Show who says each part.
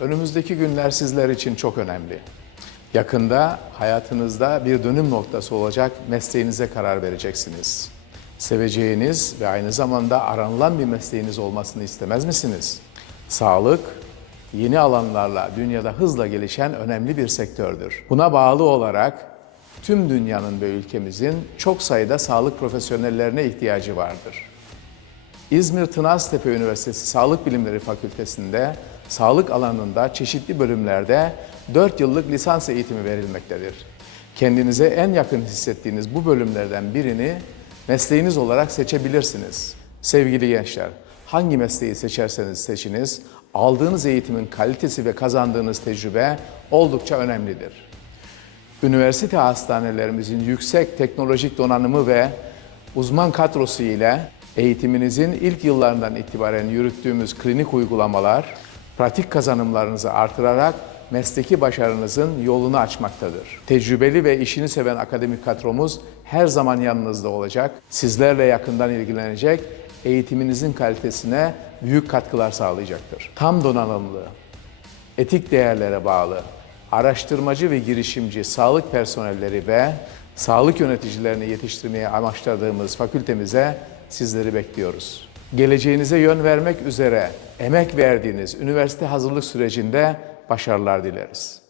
Speaker 1: Önümüzdeki günler sizler için çok önemli. Yakında hayatınızda bir dönüm noktası olacak mesleğinize karar vereceksiniz. Seveceğiniz ve aynı zamanda aranılan bir mesleğiniz olmasını istemez misiniz? Sağlık, yeni alanlarla dünyada hızla gelişen önemli bir sektördür. Buna bağlı olarak tüm dünyanın ve ülkemizin çok sayıda sağlık profesyonellerine ihtiyacı vardır. İzmir Tınaztepe Üniversitesi Sağlık Bilimleri Fakültesi'nde sağlık alanında çeşitli bölümlerde 4 yıllık lisans eğitimi verilmektedir. Kendinize en yakın hissettiğiniz bu bölümlerden birini mesleğiniz olarak seçebilirsiniz. Sevgili gençler, hangi mesleği seçerseniz seçiniz, aldığınız eğitimin kalitesi ve kazandığınız tecrübe oldukça önemlidir. Üniversite hastanelerimizin yüksek teknolojik donanımı ve uzman kadrosu ile eğitiminizin ilk yıllarından itibaren yürüttüğümüz klinik uygulamalar, pratik kazanımlarınızı artırarak mesleki başarınızın yolunu açmaktadır. Tecrübeli ve işini seven akademik kadromuz her zaman yanınızda olacak, sizlerle yakından ilgilenecek, eğitiminizin kalitesine büyük katkılar sağlayacaktır. Tam donanımlı, etik değerlere bağlı, araştırmacı ve girişimci sağlık personelleri ve sağlık yöneticilerini yetiştirmeye amaçladığımız fakültemize sizleri bekliyoruz. Geleceğinize yön vermek üzere emek verdiğiniz üniversite hazırlık sürecinde başarılar dileriz.